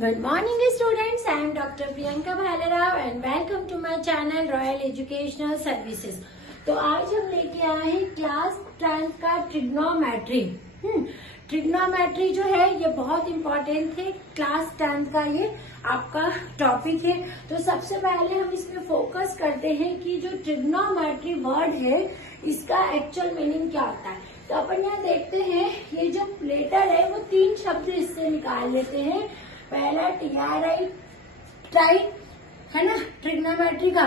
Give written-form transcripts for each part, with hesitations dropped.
Good morning students, I am Dr. Priyanka Bhalerao and welcome to my channel Royal Educational Services। तो आज हम लेके आए हैं क्लास 10th का ट्रिग्नोमेट्री। ट्रिग्नोमेट्री जो है ये बहुत इम्पोर्टेंट है, क्लास 10th का ये आपका टॉपिक है। तो सबसे पहले हम इसमें फोकस करते हैं कि जो ट्रिग्नोमेट्री वर्ड है इसका एक्चुअल मीनिंग क्या होता है। तो अपन यहाँ देखते हैं, ये जो लेटर है वो 3 शब्द इससे निकाल लेते हैं। पहला TRI ट्राई है ना, ट्रिग्नोमेट्री का,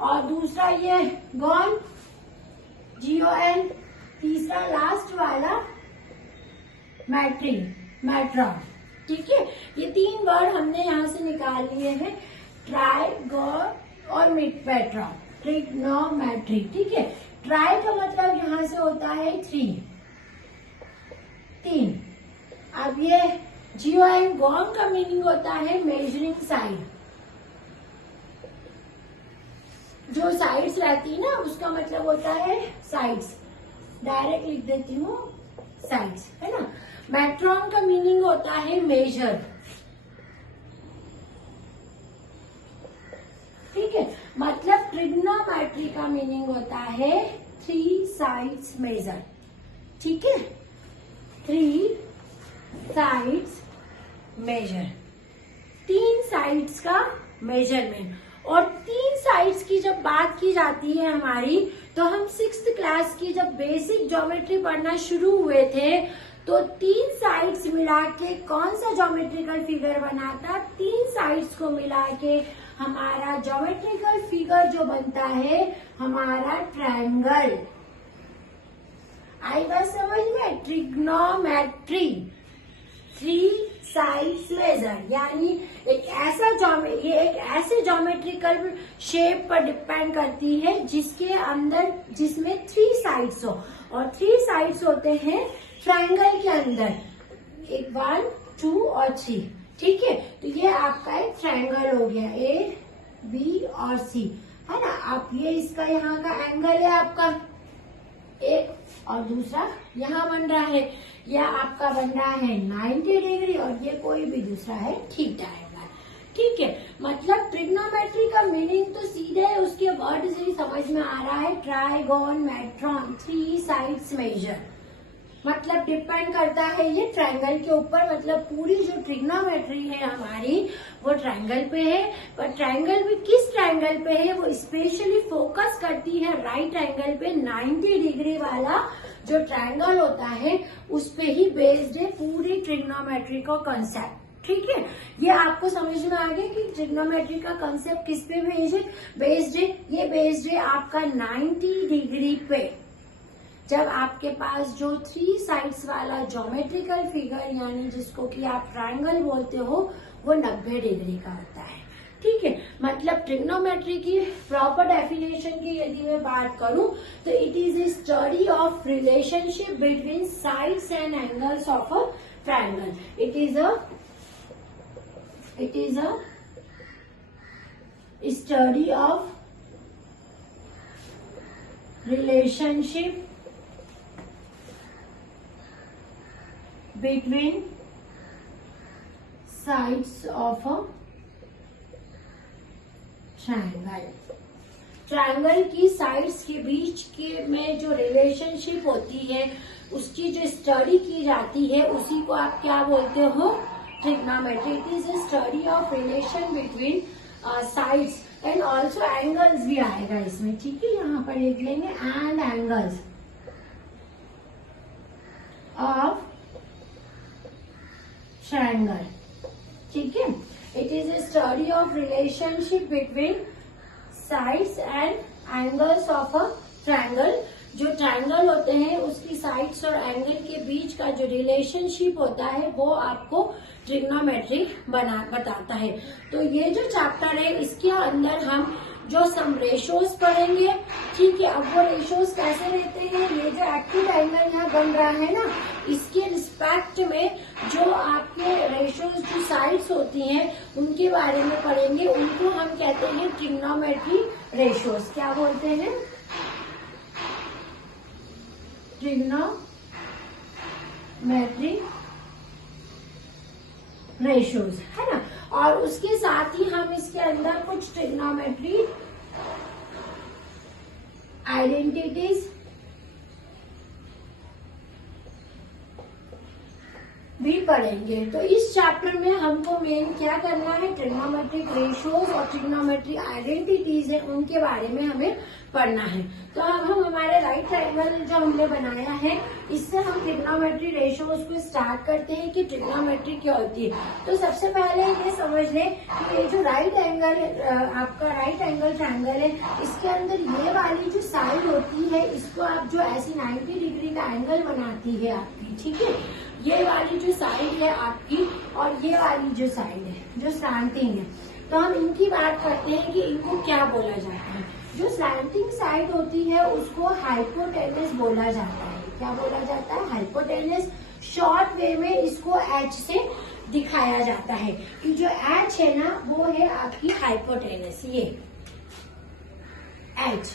और दूसरा ये गॉन GON, तीसरा लास्ट वाला मैट्री मैट्रॉन। ठीक है, ये 3 वर्ड हमने यहाँ से निकाल लिए हैं, ट्राई, गॉन और मैट्रॉन, ट्रिग्नोमेट्री। ठीक है, ट्राई का मतलब यहाँ से होता है 3। अब ये GON गॉन का मीनिंग होता है मेजरिंग साइड, जो साइड्स रहती है ना उसका मतलब होता है साइड्स, डायरेक्ट लिख देती हूँ साइड्स, है ना। मैट्रॉन का मीनिंग होता है मेजर। ठीक है, मतलब ट्रिग्नोमेट्री का मीनिंग होता है 3 साइड्स मेजर। ठीक है, 3 साइड्स मेजर, 3 साइड्स का मेजरमेंट। और 3 साइड्स की जब बात की जाती है हमारी, तो हम 6th क्लास की जब बेसिक ज्योमेट्री पढ़ना शुरू हुए थे तो 3 साइड्स मिला के कौन सा ज्योमेट्रिकल फिगर बना था, 3 साइड्स को मिला के हमारा ज्योमेट्रिकल फिगर जो बनता है हमारा ट्रायंगल। आई बात समझ में? ट्रिग्नोमेट्री 3 साइड्स मेजर, यानी एक ऐसे ज्योमेट्रिकल शेप पर डिपेंड करती है जिसमें 3 साइड्स हो, और 3 साइड्स होते हैं ट्रायंगल के अंदर, 1 2 और 3। ठीक है, तो ये आपका एक ट्रायंगल हो गया, A B और C, है ना। आप ये इसका यहाँ का एंगल है आपका एक, और दूसरा यहाँ बन रहा है, यह आपका बन रहा है 90 डिग्री, और ये कोई भी दूसरा है थीटा एंगल। ठीक है, मतलब ट्रिग्नोमेट्री का मीनिंग तो सीधे उसके वर्ड से ही समझ में आ रहा है, ट्राइगोन मैट्रॉन 3 साइड्स मेजर, मतलब डिपेंड करता है ये ट्रायंगल के ऊपर। मतलब पूरी जो ट्रिग्नोमेट्री है हमारी वो ट्रायंगल पे है, पर ट्रायंगल भी किस ट्रायंगल पे है वो स्पेशली फोकस करती है राइट एंगल पे, 90 डिग्री वाला जो ट्रायंगल होता है उस पे ही बेस्ड है पूरी ट्रिग्नोमेट्री का कंसेप्ट। ठीक है, ये आपको समझ में आ गया कि ट्रिग्नोमेट्री का कंसेप्ट किस पे बेस्ड है। ये बेस्ड है आपका 90 डिग्री पे। जब आपके पास जो 3 साइड्स वाला ज्योमेट्रिकल फिगर, यानी जिसको कि आप ट्रायंगल बोलते हो, वो 90 डिग्री का होता है। ठीक है, मतलब ट्रिग्नोमेट्री की प्रॉपर डेफिनेशन की यदि मैं बात करूं तो it is a study of relationship between sides and angles of a triangle. It is a study of relationship between sides of a triangle। Triangle की साइड्स के बीच के में जो रिलेशनशिप होती है उसकी जो स्टडी की जाती है उसी को आप क्या बोलते हो, trigonometry. It is a study of relation between sides and also angles भी आएगा इसमें। ठीक है, यहाँ पर लिख लेंगे एंड एंगल्स ऑफ ट्रायंगल। ठीक है, it is a study of relationship between sides and angles of a triangle. जो ट्रायंगल होते हैं उसकी साइड्स और एंगल के बीच का जो रिलेशनशिप होता है वो आपको ट्रिग्नोमेट्री बताता है। तो ये जो चैप्टर है इसके अंदर हम जो सम रेशोज पढ़ेंगे। ठीक है, अब वो रेशोज कैसे रहते हैं, ये जो एक्यूट एंगल यहाँ बन रहा है ना, इसके रिस्पेक्ट में जो आपके रेशोज जो साइड्स होती हैं उनके बारे में पढ़ेंगे। उनको हम कहते हैं ट्रिग्नोमेट्री रेशोज। क्या बोलते हैं? ट्रिग्नोमेट्री रेशोज, है ना। और उसके साथ ही हम इसके अंदर कुछ ट्रिग्नोमेट्री आइडेंटिटीज भी पढ़ेंगे। तो इस चैप्टर में हमको मेन क्या करना है, ट्रिग्नोमेट्रिक रेशियोज और ट्रिग्नोमेट्रिक आइडेंटिटीज है उनके बारे में हमें पढ़ना है। तो अब हम हमारे राइट ट्रायंगल जो हमने बनाया है इससे हम ट्रिग्नोमेट्री रेशियोज को स्टार्ट करते हैं कि ट्रिग्नोमेट्री क्या होती है। तो सबसे पहले ये समझ लें कि ये जो राइट एंगल आपका राइट एंगल ट्रायंगल है, इसके अंदर ये वाली जो साइड होती है इसको आप जो ऐसी 90 डिग्री का एंगल बनाती है आपकी, ठीक है, ये वाली जो साइड है आपकी और ये वाली जो साइड है जो स्लैंटिंग है, तो हम इनकी बात करते हैं कि इनको क्या बोला जाता है। जो स्लैंटिंग साइड होती है उसको हाइपोटेनस बोला जाता है। क्या बोला जाता है? हाइपोटेनस। शॉर्ट वे में इसको एच से दिखाया जाता है कि जो एच है ना वो है आपकी हाइपोटेनस, ये एच,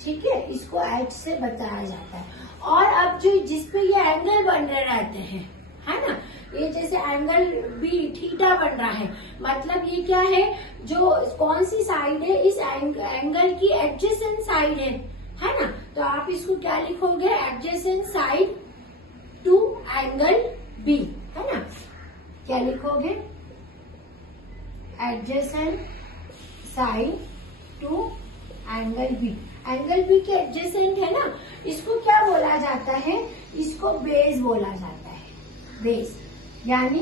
ठीक है, इसको एच से बताया जाता है। और अब जो जिसपे ये एंगल बन रहे रहते हैं, है ना, ये जैसे एंगल बी थीटा बन रहा है, मतलब ये क्या है, जो कौन सी साइड है, इस एंगल की एडजेसेंट साइड है ना। तो आप इसको क्या लिखोगे? Adjacent side to angle B, है ना। क्या लिखोगे? Adjacent side to angle B. Angle B के एडजेसेंट है ना, इसको क्या बोला जाता है? इसको बेस बोला जाता है, बेस यानी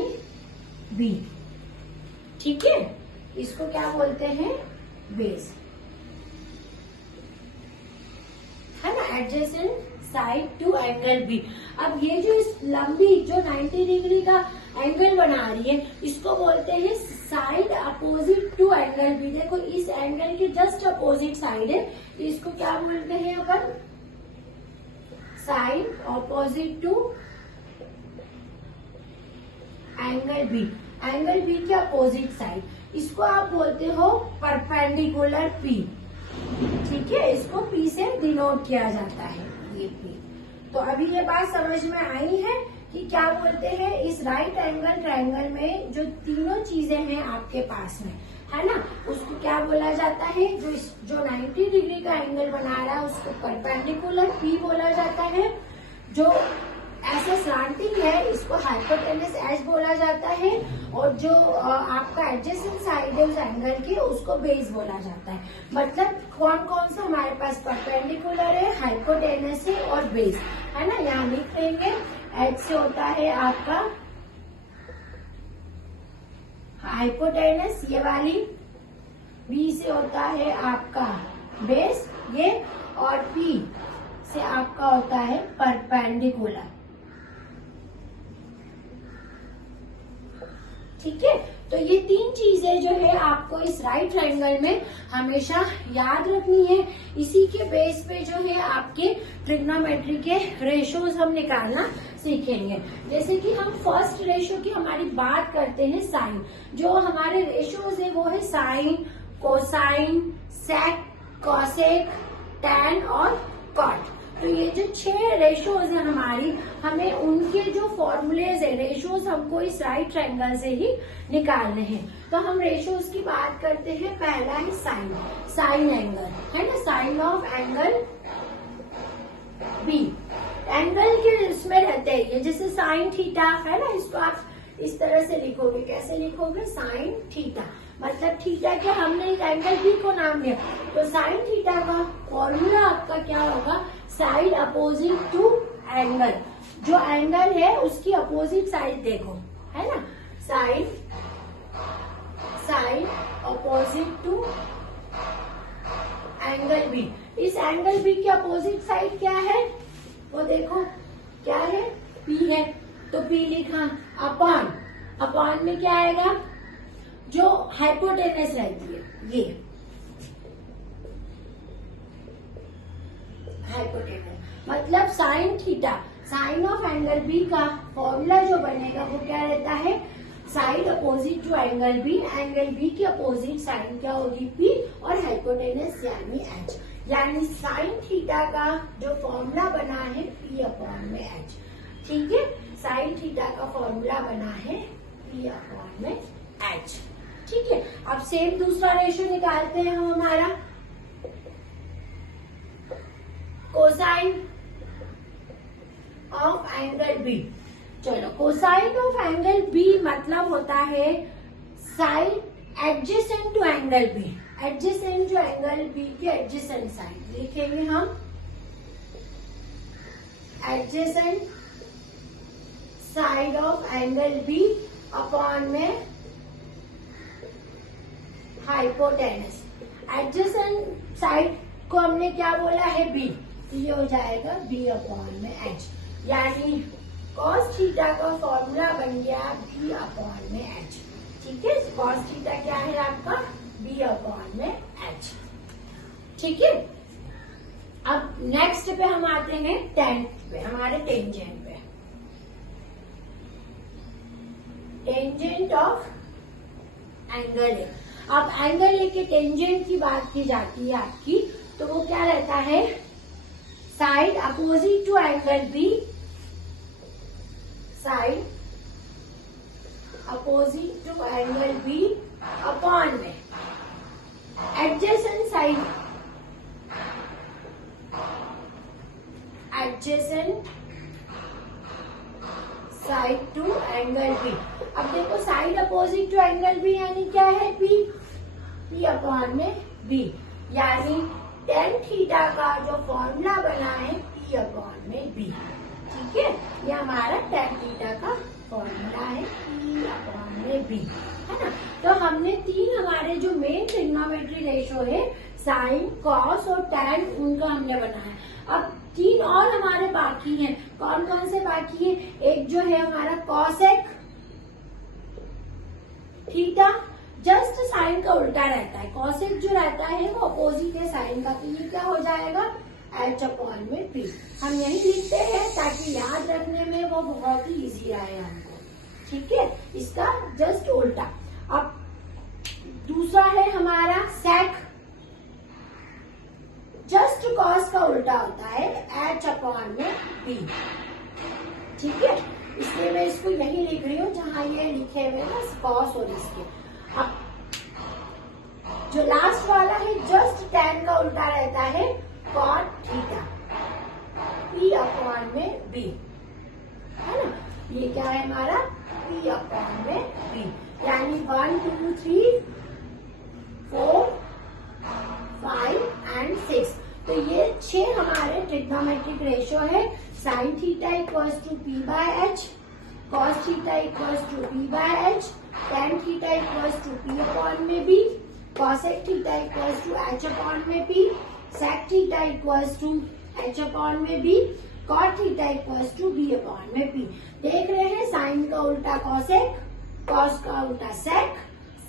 बी, ठीक है, इसको क्या बोलते हैं? बेस, है ना, adjacent side to angle B. अब ये जो इस लंबी जो 90 डिग्री का एंगल बना रही है इसको बोलते हैं side opposite to angle B. देखो इस एंगल के जस्ट अपोजिट साइड है, तो इसको क्या बोलते हैं अपन? Side opposite to angle B. Angle B के अपोजिट साइड, इसको आप बोलते हो परपेंडिकुलर पी, ठीक है, इसको पी से डिनोट किया जाता है, ये पी। तो अभी ये बात समझ में आई है कि क्या बोलते हैं इस राइट एंगल ट्रायंगल में जो तीनों चीजें हैं आपके पास में, है ना, उसको क्या बोला जाता है? जो 90 डिग्री का एंगल बना रहा है उसको परपेंडिकुलर पी बोला जाता है। जो ऐसा स्लैंटिंग है इसको हाइपोटेनस एच बोला जाता है, और जो आपका एडजेसेंट साइड है उस एंगल की उसको बेस बोला जाता है। मतलब कौन कौन सा हमारे पास परपेंडिकुलर है, हाइपोटेनस है और बेस, है ना। यहाँ लिख देंगे एच से होता है आपका हाइपोटेनस, ये वाली, बी से होता है आपका बेस ये, और पी से आपका होता है परपेंडिकुलर, ठीक है। तो ये तीन चीजें जो है आपको इस राइट ट्रायंगल में हमेशा याद रखनी है। इसी के बेस पे जो है आपके ट्रिग्नोमेट्री के रेशियोज हम निकालना सीखेंगे। जैसे कि हम फर्स्ट रेशियो की हमारी बात करते हैं, साइन। जो हमारे रेशियोज है वो है साइन, कोसाइन, सेक, कॉसेक, टैन और कॉट। तो ये जो 6 रेशियोज है हमारी, हमें उनके जो फॉर्मूलेज है, रेशियोज हमको इस राइट ट्रायंगल से ही निकालने हैं। तो हम रेशियोज की बात करते हैं। पहला है साइन, साइन एंगल, है ना, sine of angle B. Angle के इसमें रहते हैं ये, जैसे साइन थीटा है ना, इसको आप इस तरह से लिखोगे। कैसे लिखोगे? साइन थीटा, मतलब थीटा के हमने इस एंगल बी को नाम दिया, तो साइन थीटा का फॉर्मूला आपका क्या होगा? Side opposite to angle. जो एंगल है उसकी अपोजिट साइड देखो, है ना, side opposite to angle B. इस एंगल बी की अपोजिट साइड क्या है वो देखो, क्या है? पी है, तो पी लिखा। अपॉन में क्या आएगा? जो हाइपोटेनस रहती है ये हाइपोटेनस, मतलब sine theta, sine of angle B का फॉर्मूला जो बनेगा वो क्या रहता है? Side opposite to angle B. Angle B की अपोजिट साइड क्या होगी? पी, और हाइपोटेनस यानी एच। यानी साइन थीटा का जो फॉर्मूला बना है पी अपॉन में एच, ठीक है। साइन थीटा का फॉर्मूला बना है पी अपॉन में एच। ठीक है, अब सेम दूसरा रेशियो निकालते हैं हम हमारा कोसाइन ऑफ एंगल बी। चलो, कोसाइन ऑफ एंगल बी मतलब होता है side adjacent to angle B, adjacent to angle B के एडजेसेंट साइड लिखेंगे हम adjacent side of angle B upon में हाइपोटेनस। एडजेसेंट साइड को हमने क्या बोला है बी, तो ये हो जाएगा बी अपॉन में एच, यानी कॉस थीटा का फॉर्मूला बन गया बी अपॉन में एच। ठीक है, कॉस थीटा क्या है आपका बी अपॉन में एच। ठीक है, अब नेक्स्ट पे हम आते हैं टेन पे, हमारे टेंजेंट पे। Tangent of angle A. अब एंगल ए के टेंजेंट की बात की जाती है आपकी, तो वो क्या रहता है side opposite to angle B, side opposite to angle B upon में adjacent side, adjacent side to angle B. अब देखो side opposite to angle B यानी क्या है बी, पी अपॉन में बी, यानी टेन थीटा का जो फॉर्मूला बना है पी अपॉन में बी। ठीक है, ये हमारा टेन थीटा का फॉर्मूला है पी अपॉन में बी, है ना। तो हमने तीन हमारे जो मेन ट्रिग्नोमेट्री रेशियो है साइन, कॉस और टैन, उनका हमने बनाया। अब तीन और हमारे बाकी हैं, कौन कौन से बाकी है, एक जो है हमारा कॉसेक थीटा, जस्ट साइन का उल्टा रहता है, कॉसेक जो रहता है वो अपोजिट है साइन का, तो ये क्या हो जाएगा एच अपॉन में पी। हम यही लिखते हैं ताकि याद रखने में वो बहुत ही इजी रहे हमको। ठीक है, इसका जस्ट उल्टा। अब दूसरा है हमारा सेक, जस्ट कॉस का उल्टा होता है एच अपॉन में बी। ठीक है, इसलिए मैं इसको यही लिख रही हूँ जहां ये लिखे हुए ना कॉस और इसके। अब जो लास्ट वाला है जस्ट टैन का उल्टा रहता है कॉट थीटा, पी अपॉन में बी, है ना। ये क्या है हमारा पी अपॉन में बी, यानी 1 2 3 4 5 एंड 6। तो ये 6 हमारे ट्रिग्नोमेट्रिक रेशियो है। Sine theta equals to P by H, cos theta equals to P by H, tan theta equals to P upon में B, cosec theta equals to H upon में P, sec theta equals to H upon में B, cot theta equals to B upon में P. देख रहे हैं sign का उल्टा cosec, cos का उल्टा सेक,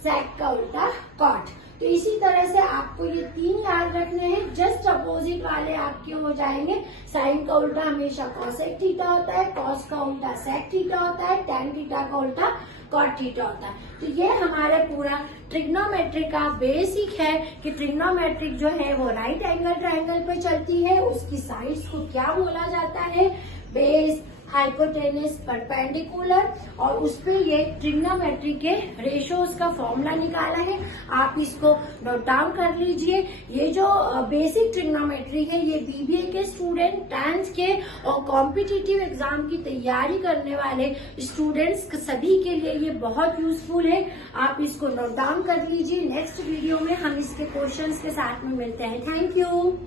सेक का उल्टा कॉट। तो इसी तरह से आपको ये तीन याद रखने हैं, जस्ट अपोजिट वाले आपके हो जाएंगे। साइन का उल्टा हमेशा कॉसेक थीटा होता है, कॉस का उल्टा सेक थीटा होता है, टैन थीटा का उल्टा कॉट थीटा होता है। तो ये हमारे पूरा ट्रिग्नोमेट्रिक का बेसिक है कि ट्रिग्नोमेट्रिक जो है वो राइट एंगल ट्रायंगल पे चलती है, उसकी साइड्स को क्या बोला जाता है, बेस, हाइपोटेनस, परपेंडिकुलर, और उसपे ये ट्रिग्नोमेट्री के रेशियोज का फॉर्मूला निकाला है। आप इसको नोट डाउन कर लीजिए। ये जो बेसिक ट्रिग्नोमेट्री है ये बीबीए के स्टूडेंट, टेंथ के और कॉम्पिटिटिव एग्जाम की तैयारी करने वाले स्टूडेंट्स सभी के लिए ये बहुत यूजफुल है। आप इसको नोट डाउन कर लीजिए। नेक्स्ट वीडियो में हम इसके क्वेश्चंस के साथ में मिलते हैं। Thank you.